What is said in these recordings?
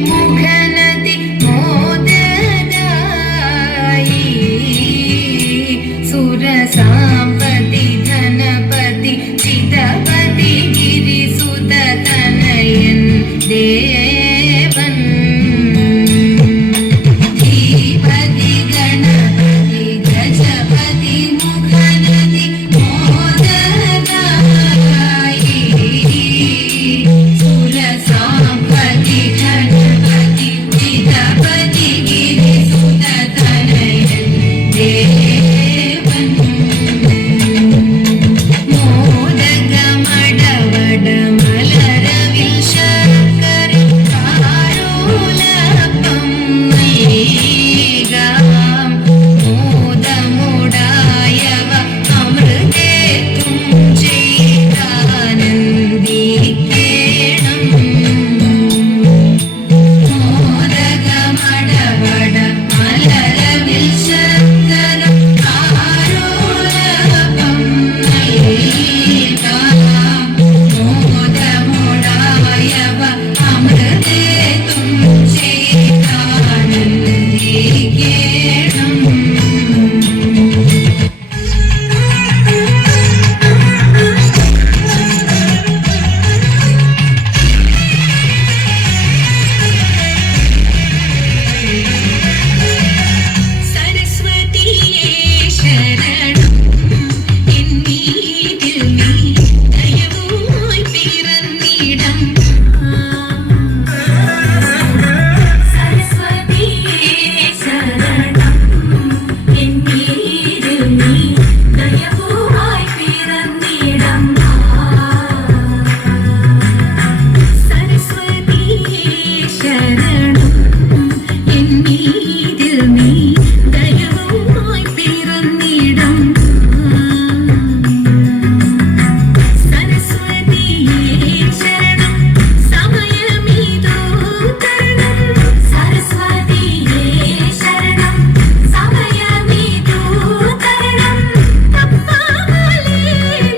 മുഖനദി മോദനായി സുരസാമ്പതി ധനപതി ചിതപതി ഗിരിസുത തനയൻ ദേവൻ ധീപതി ഗണപതി ഗജപതി മുഖനദി മോദനായി സുരസാമ്പതി ധനപതി ചിതപതി ഗിരിസുത തനയൻ ദേവൻ മോദകമടവട മലരവിൽ ശർക്കര കാരോലപ്പം നൽകാം മോദമുടായവ അമൃതേത്തും ചെയ്താനന്ദിക്കേണം മോദകമടവട മലരവിൽ ശർക്കര കാരോലപ്പം നൽകാം മോദമുടായവ അമൃതേത്തും ചെയ്താനന്ദിക്കേണം സരസ്വതിയേ ശരണം എന്നീതിൽ നീ ദയവായി പിറന്നിടം സരസ്വതിയേ ശരണം എന്നീതിൽ നീ ദയവായി പിറന്നിടം സരസ്വതിയേ ശരണം എന്നീതിൽ നീ ദയവായി പിറന്നിടം സരസ്വതിയേ ശരണം സമയമിതോ തരണം സരസ്വതിയേ ശരണം സമയമിതോ തരണം തപ്പാമലേ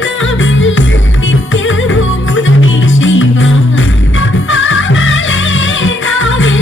നാവിൽ നിത്യവും ഉദകി ശിവ തപ്പാമലേ നാവിൽ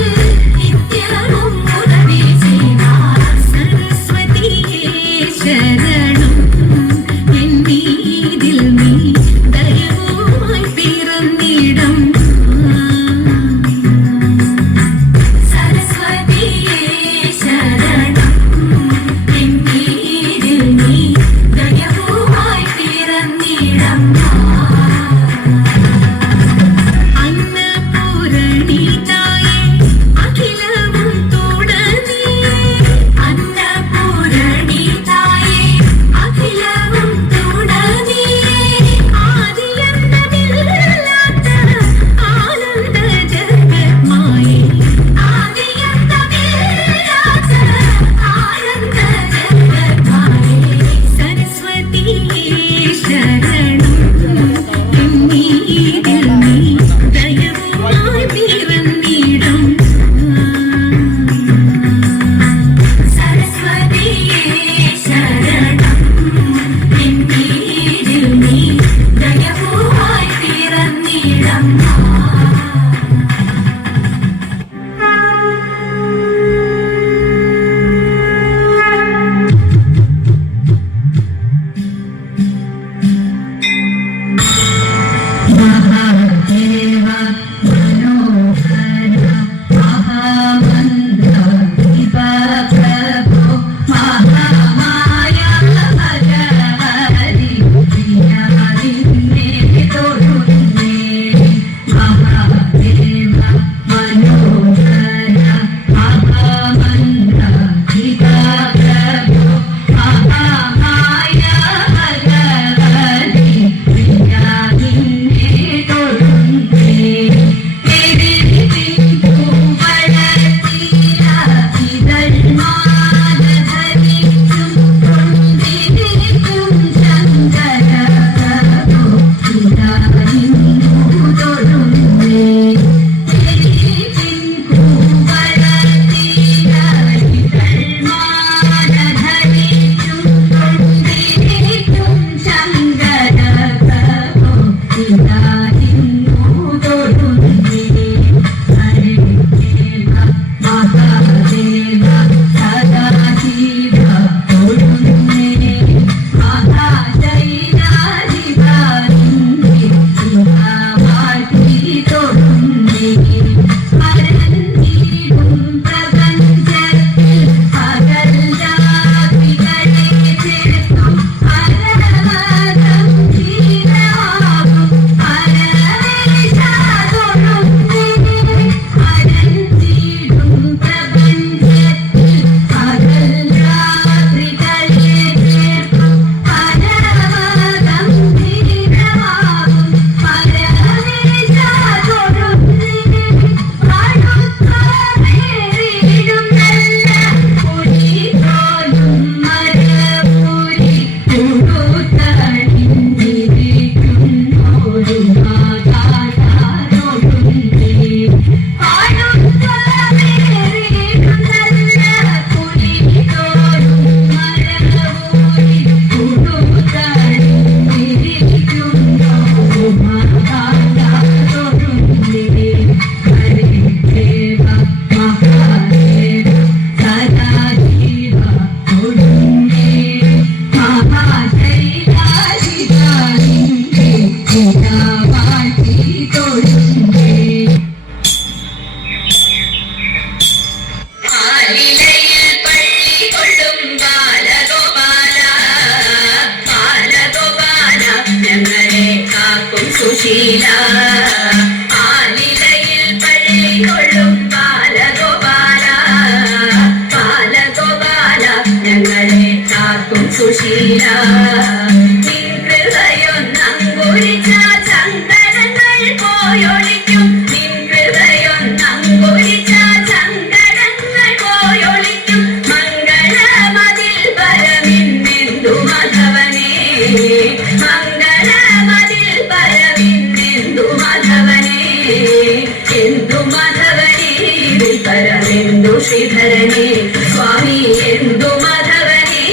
പരമെന്തു ശ്രീധരനെ സ്വാമി എന്തു മാധവനെ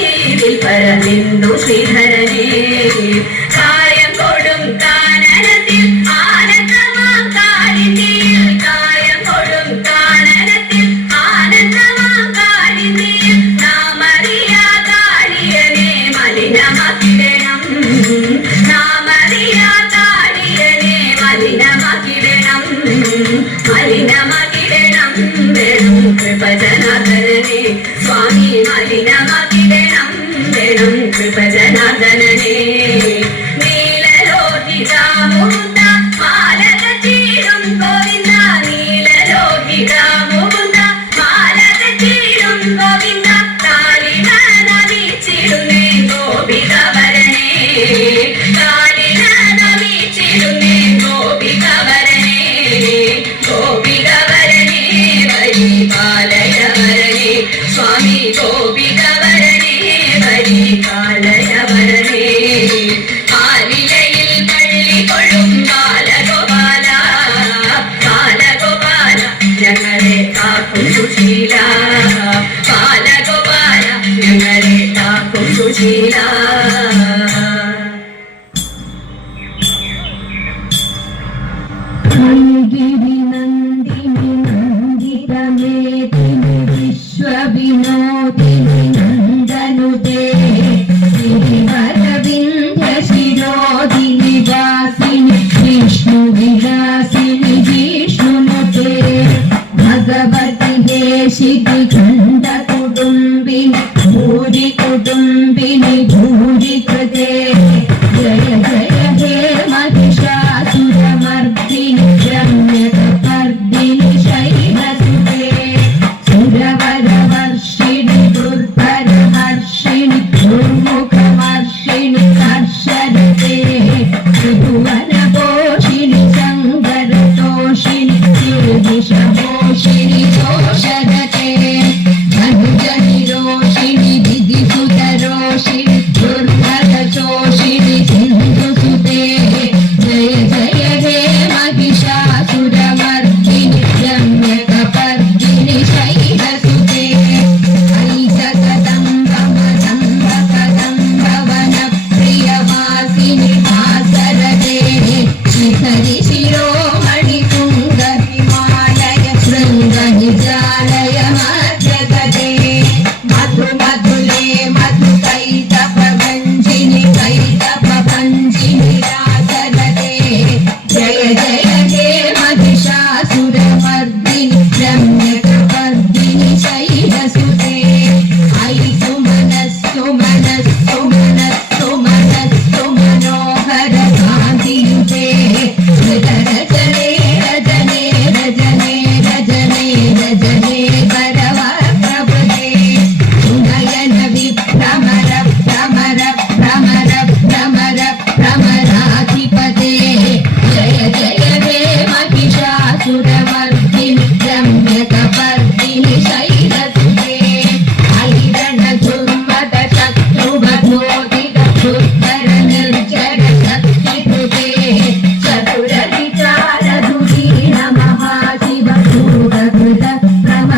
പരമെന്തു ശ്രീധരനെ കായം കൊടും കാനനത്തിൽ ആനന്ദമാം കാടിന്തിയിൽ കായം കൊടും കാനനത്തിൽ ആനന്ദമാം കാടിന്തിയിൽ നാമറിയാ കാളിയനെ മലിനമാക്കിടണം നാമറിയാ കാളിയനെ മലിനമാക്കിടണം മലിനമാക്കിടണം വേണം കൃപജനാർദ്ദനനെ സ്വാമി മലിനമാക്കിടണം വേണം കൃപജനാർദ്ദനനെ നീലലോഹിത മുകുന്ദ മാലക ചീടും ഗോവിന്ദ നീലലോഹിത മുകുന്ദ മാലക ചീടും ഗോവിന്ദ കാലിന നമിച്ചിടുന്നേ ഗോപിക വരണേ കാലിന നമിച്ചിടുന്നേ ഗോപിക വരണേ ഗോപിക വരണേ വരി പാലയ വരണേ സ്വാമി ഗോപിക വരണേ വരി പാലയ വരണേ ആലിലയിൽ പള്ളി കൊള്ളും ബാലഗോപാല ബാലഗോപാല ഞങ്ങളെ കാക്കും സുശീല ബാലഗോപാല ഞങ്ങളെ കാക്കും സുശീല നന്ദിനി നന്ദിതമേദിനി വിശ്വവിനോദിനി നന്ദനുദേ ഗിരിവരവിന്ധ്യ ശിരോദിനി വാസിനി വിഷ്ണു വിലാസിനി ജിഷ്ണുനുതേ ഭഗവതി ഹേ ശിഖണ്ഡ കുടുംബിനി ഭൂരി കുടുംബിനി ഭൂരി കൃതേ ജയ ജയ ഹേ महिषासुरमर्दिनि रम्यकपर्दिनि शैलसुते सुरवरवर्षिणि दुर्धरहर्षिणि दुर्मुखमर्षिणि कर्षरते त्रिभुवनपोषिणि सङ्गरतोषिणि गिरिशपोषिणि दोषरते धनुजनिरोषिणि विधिसुतरोषिणि दुर्धरशोषिणि सिन्धुसुते जय जय हे महिषासुरमर्दिनि रम्यकपर्दिनि शैलसुते ऐककदम्बमदम्बकदम्बवनप्रियवासिनि वासरते शिखरि शिरोमणि तुङ्गहिमालय शृङ्गनिजालय मध्यगते मधु मधुले मधुकैतपभञ्जिनि कैतपभञ्जिनि राजरते जय जय हे महिषासुरमर्दिनि रम्यकपर्दिनि शैलसुते अयि सुमनस्सु मनस्सु मनस्सु मनस्सु मनोहर कान्तियुते रजने रजने रजने रजने रजने करवप्रभृते सुनयन विभ्रमर भ्रमर भ्रमर भ्रमर भ्रमराधिपते जय जय हे महिषासुरमर्दिनि रम्यकपर्दिनि शैलसुते ऐरणधुर्मद शत्रुवधोदित क्षुद्धर निर्जर शक्तिकृते चतुरविचारधुरीण महाशिव भूतकृत प्रम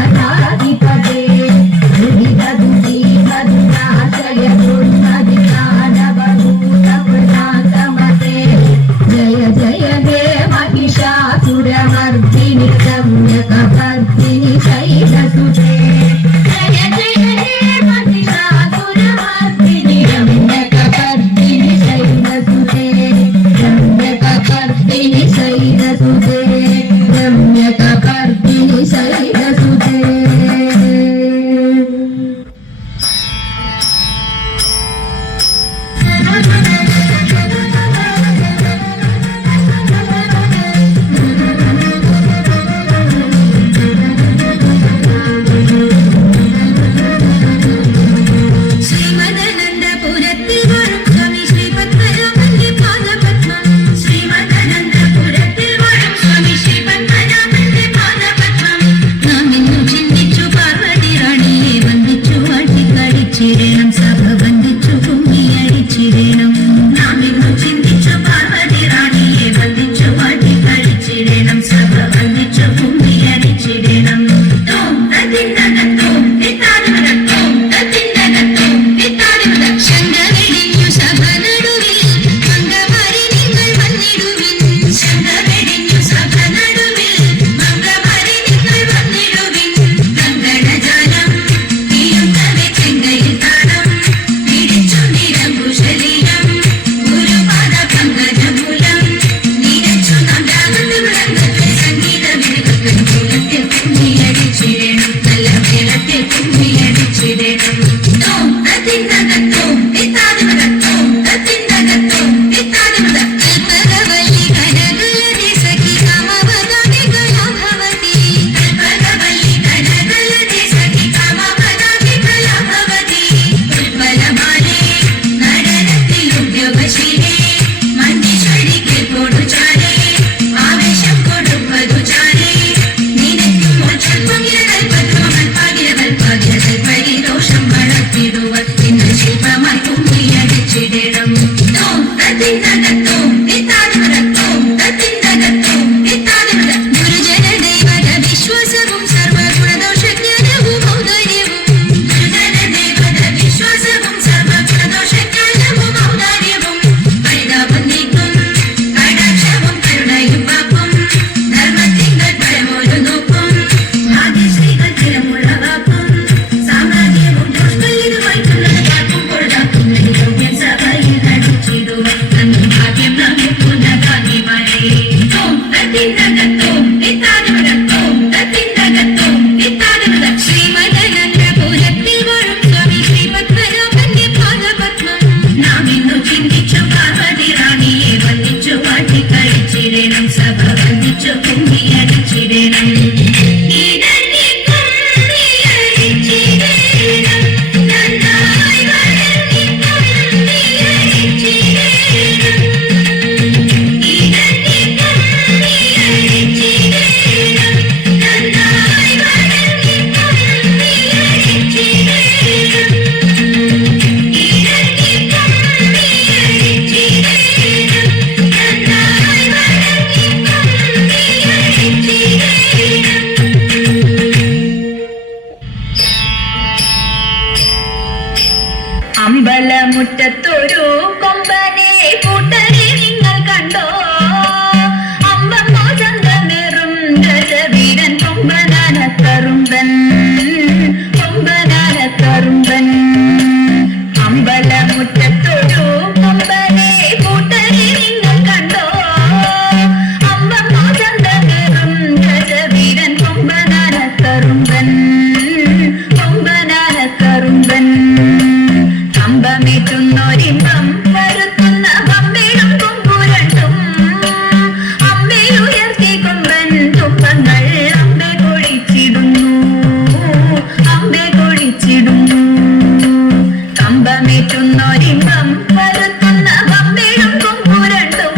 മുറ്റത്തൊരു കൊമ്പനെ കൂട്ടരെ നിങ്ങൾ കണ്ടോ? അമ്പമ്മോ ചന്തമേറും ഗജവീരൻ കൊമ്പനാനക്കറുമ്പൻ കൊമ്പനാനക്കറുമ്പൻ. അമ്പലമുറ്റത്തൊരു കൊമ്പനെ കൂട്ടരെ നിങ്ങൾ കണ്ടോ? അമ്പമ്മോ ചന്തമേറും ഗജവീരൻ കൊമ്പനാനക്കറുമ്പൻ കൊമ്പനാനക്കറുമ്പൻ. കമ്പമേറ്റുന്നൊരിമ്പം വരുത്തുന്ന പമ്പേടും കൊമ്പുരണ്ടും അമ്പയുയർത്തി കൊമ്പൻ തുമ്പങ്ങൾ അമ്പെ കൊഴിച്ചിടുന്നു അമ്പെ കൊഴിച്ചിടുന്നു. കമ്പമേറ്റുന്നൊരിമ്പം വരുത്തുന്ന പമ്പേടും കൊമ്പുരണ്ടും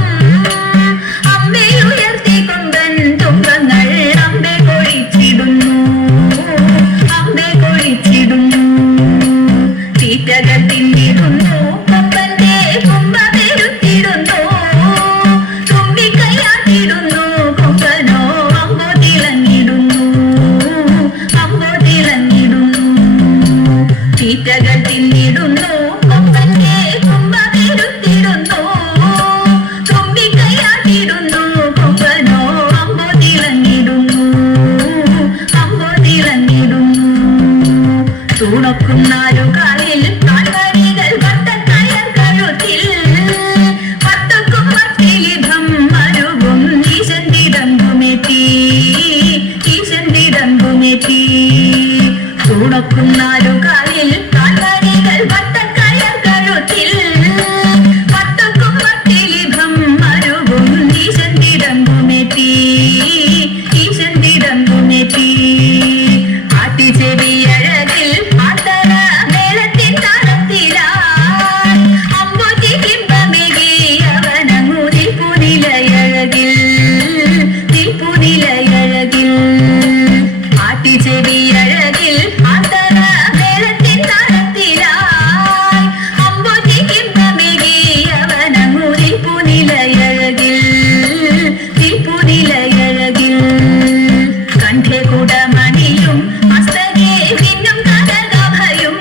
അമ്പയുയർത്തി കൊമ്പൻ തുമ്പങ്ങൾ അമ്പെ കൊഴിച്ചിടുന്നു അമ്പെ കൊഴിച്ചിടുന്നു. തീറ്റകൾ തിന്നിടുന്നു കൊമ്പന്റെ കുമ്പമെരുത്തിടുന്നു തുമ്പിക്കൈയാട്ടിടുന്നു കൊമ്പനോ അമ്പോ തിളങ്ങിടുന്നു അമ്പോ തിളങ്ങിടുന്നു. തീറ്റകൾ തിന്നിടുന്നു കൊമ്പന്റെ കുമ്പമെരുത്തിടുന്നു തുമ്പിക്കൈയാട്ടിടുന്നു കൊമ്പനോ അമ്പോ തിളങ്ങിടുന്നു അമ്പോ തിളങ്ങിടുന്നു. തൂണൊക്കും നാലുകാലിൽ കാൽവരികൾ വട്ടക്കയർ കഴുത്തിൽ പത്തക്കും മട്ടിലിഭം മരുവും ഈശന്തിടമ്പുമെത്തി ഈശന്തിടമ്പുമെത്തി. തൂണൊക്കും നാലുകാലിൽ കാൽവരികൾ വട്ടക്കയർ കഴുത്തിൽ പത്തക്കും മട്ടിലിഭം മരുവും ഈശന്തിടമ്പുമെത്തി ഈശന്തിടമ്പുമെത്തി. ആട്ടിച്ചെവിയഴകിൽ ആട്ടര മേളത്തിൻ താളത്തിലായി അമ്പൂറ്റി കിമ്പമേകി അവനങ്ങു നിൽപ്പുനിലയഴകിൽ നിൽപ്പുനിലയഴകിൽ. ആട്ടിച്ചെവിയഴകിൽ ആട്ടര മേളത്തിൻ താളത്തിലായി അമ്പൂറ്റി കിമ്പമേകി അവനങ്ങു നിൽപ്പുനിലയഴകിൽ നിൽപ്പുനിലയഴകിൽ. കണ്ഠേ കുടമണിയും മസ്തകേ മിന്നും കനകഭയും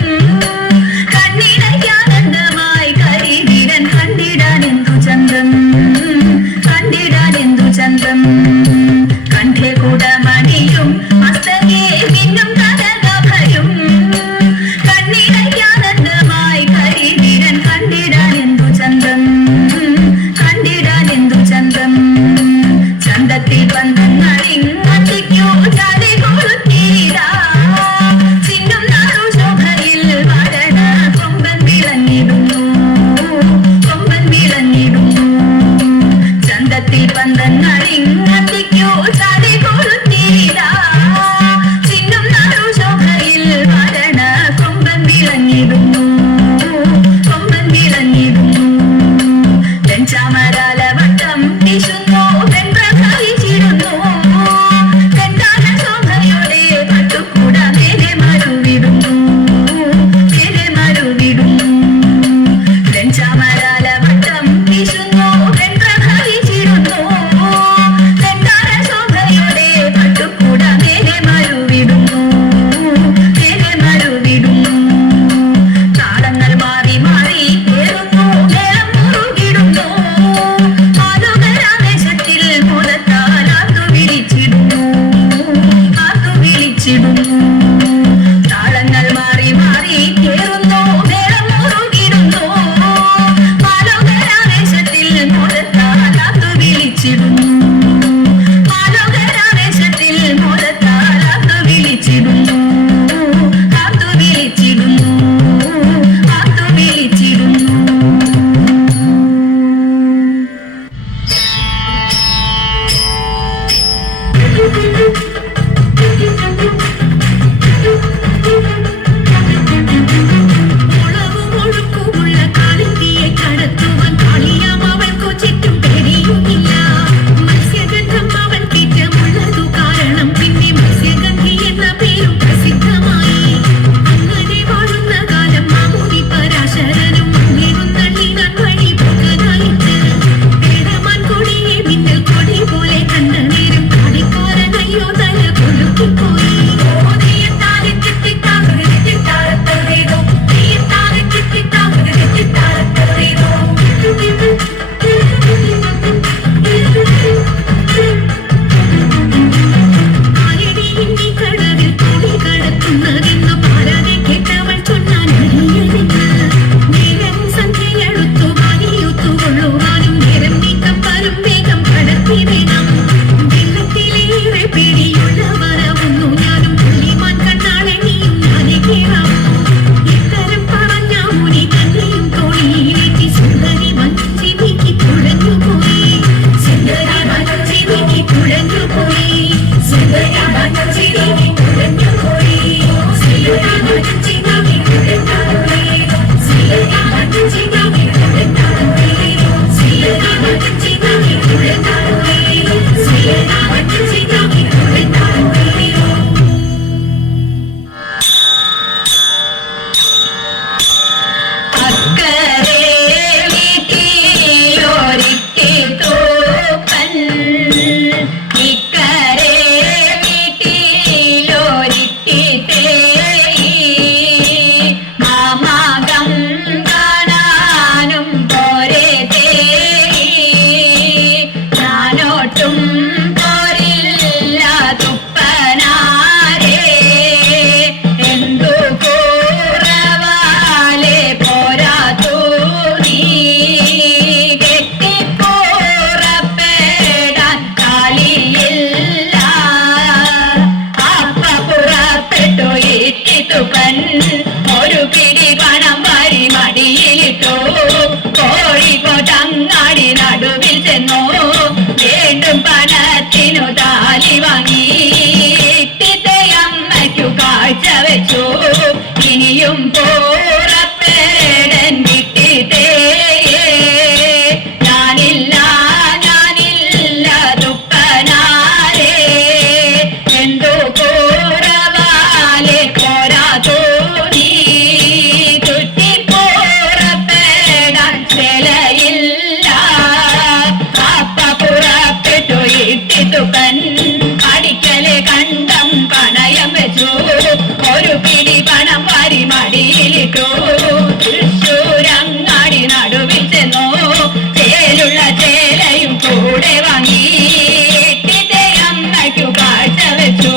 കണ്ണിടയ്ക്കാനന്ദമായി കരിവീരൻ കണ്ടിടാനെന്തു ചന്തം കണ്ടിടാനെന്തു ചന്തം. കണ്ഠേ കുടമണിയും മസ്തകേ മിന്നും കനകഭയും കണ്ണിടയ്ക്കാനന്ദമായി കരിവീരൻ കണ്ടിടാനെന്തു ചന്തം കണ്ടിടാനെന്തു ചന്തം. ചന്തത്തിൽ പന്തങ്ങളിങ്ങത്തിക്കു ചാടി കൊളുത്തീരാ ചിന്നും നാടുശോഭയിൽ വരണ കൊമ്പൻ വിളങ്ങിടുന്നു കൊമ്പൻ വിളങ്ങിടുന്നു. ചന്തത്തിൽ പന്തങ്ങളിങ്ങത്തിക്കു ചാടി കൊളുത്തീരാ ചിന്നും നാടുശോഭയിൽ വരണ കൊമ്പൻ വിളങ്ങിടുന്നു കൊമ്പൻ വിളങ്ങിടുന്നു. വെഞ്ചാമരാല വട്ടം വീശുന്നു വെൺപ്രഭവിച്ചിടുന്നു വെൺതാന ശോഭയോടെ പട്ടുകൂട മേലെ മരുവിടുന്നു മേലെ മരുവിടുന്നു. വെഞ്ചാമരാല വട്ടം വീശുന്നു വെൺപ്രഭവിച്ചിടുന്നു വെൺതാന ശോഭയോടെ പട്ടുകൂട മേലെ മരുവിടുന്നു മേലെ മരുവിടുന്നു. താളങ്ങൾ മാറി മാറി ഏറുന്നു മേളം മുറുകിടുന്നു ആലുകരാവേശത്തിൽ മുലത്താൽ ആർത്തുവിളിച്ചിടുന്നു ആർത്തുവിളിച്ചിടുന്നു. താളങ്ങൾ മാറി മാറി ഏറുന്നു മേളം മുറുകിടുന്നു ആലുകരാവേശത്തിൽ മുലത്താൽ ആർത്തുവിളിച്ചിടുന്നു ആലുകരാവേശത്തിൽ മുലത്താൽ ആർത്തുവിളിച്ചിടുന്നു ആർത്തുവിളിച്ചിടുന്നു ആർത്തുവിളിച്ചിടുന്നു. കാഴ്ച വെച്ചു ഇനിയും പോറപ്പേടൻ വിട്ടിട്ടേ ഞാനില്ല ദുഃഖനാലേ എന്തോ പോറവാലെ പോരാ തോന്നി ചുറ്റിപ്പോറപ്പേടാൻ ചിലയില്ല അപ്പ പുറപ്പെട്ടു ഇട്ടിത്തുക്കൻ അടിക്കലെ കണ്ടം പണയം വെച്ചു ഒരു പിടി പണം വാരി മടിയിലിട്ടു തൃശ്ശൂരങ്ങാടി നടുവിൽ ചെന്നു ചേലുള്ള ചേലയും കൂടെ വാങ്ങി അമ്മയ്ക്കു കാഴ്ച വെച്ചു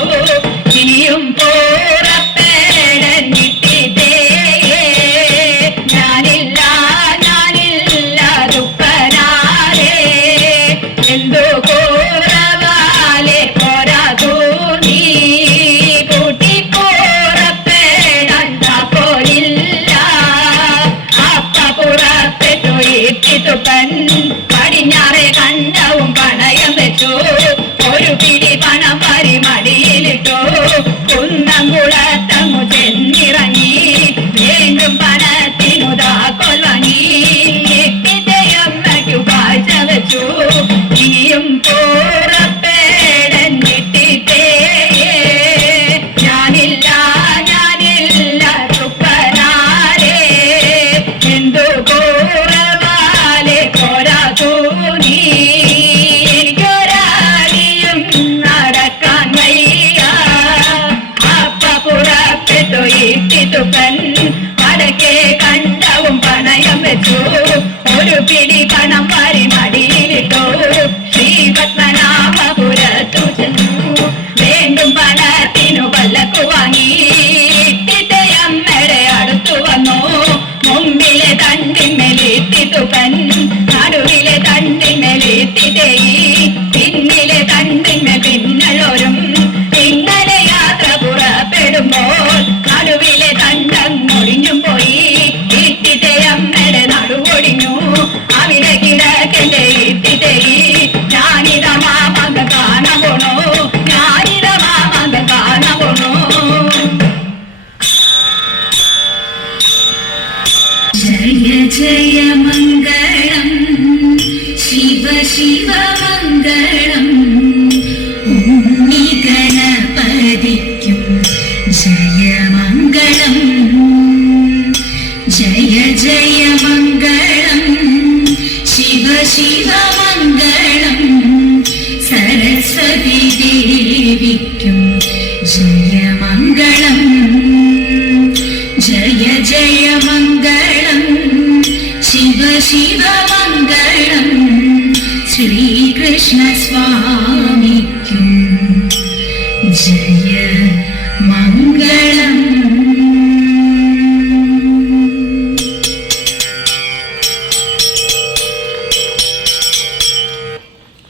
ഇനിയും പോറപ്പേടൻ വിട്ടിട്ടേ ഞാനില്ല ദുഃഖനാലേ എന്തോ കോറവാലെ പോരാ തോന്നി കൂട്ടിപ്പോറപ്പേടാൻ താക്കോലില്ല അപ്പ പുറപ്പെട്ടു ഇട്ടിത്തുപ്പൻ പടിഞ്ഞാറെ കണ്ടവും പണയം വെച്ചു ഒരു പിടി പണം വാരി മടിയിലിട്ടു കുന്നംകുളത്തങ്ങു ചെന്നിറങ്ങി വീണ്ടും പണത്തിനു താക്കോൽ വാങ്ങി അമ്മയ്ക്കു കാഴ്ച വെച്ചു ഇനിയും പോറപ്പേടൻ വിട്ടിട്ടേ ഞാനില്ല ദുഃഖനാലേ എന്തോ കോറവാലെ പോരാ തോന്നി എനിക്കൊരാളിയും നടക്കാൻ വയ്യ അപ്പ പുറപ്പെട്ടു ഇട്ടിത്തുക്കൻ വടക്കേ കണ്ടവും പണയം വെച്ചു ഒരു പിടി പണം വാരി മടിയിലിട്ടു ശ്രീപത്മനാഭപുരത്തു ചെന്നു വീണ്ടും പണത്തിനു പല്ലക്കു വാങ്ങി അമ്മയുടെ അടുത്തു വന്നു മുമ്പിലെ തണ്ടിന്മേലിട്ടിത്തുക്കൻ നടുവിലെ തണ്ടിന്മേലിട്ടിട്ടേ പിന്നിലെ തണ്ടിന്മേൽ പിന്നളോരും ഇന്നലെ യാത്ര പുറപ്പെടുമ്പോൾ നടുവിലെ തണ്ടം ഒടിഞ്ഞും പോയി ഇട്ടിട്ടേ അമ്മയുടെ നടുവൊടിഞ്ഞു അവിടെ കിടക്കന്റെ ഇട്ടിട്ടേ ഞാനിത മാമക കാണാൻ പോണോ ജയ ജയ മംഗളം ശിവ ശിവ മംഗളം ഉണ്ണി ഗണപതിക്കും ജയമംഗളം ജയ ജയ മംഗളം ശിവ ശിവ മംഗളം സരസ്വതി ദേവിക്കും ജയമംഗളം ജയ ജയ മംഗളം ശിവ ശിവ മംഗളം ശ്രീകൃഷ്ണ സ്വാമി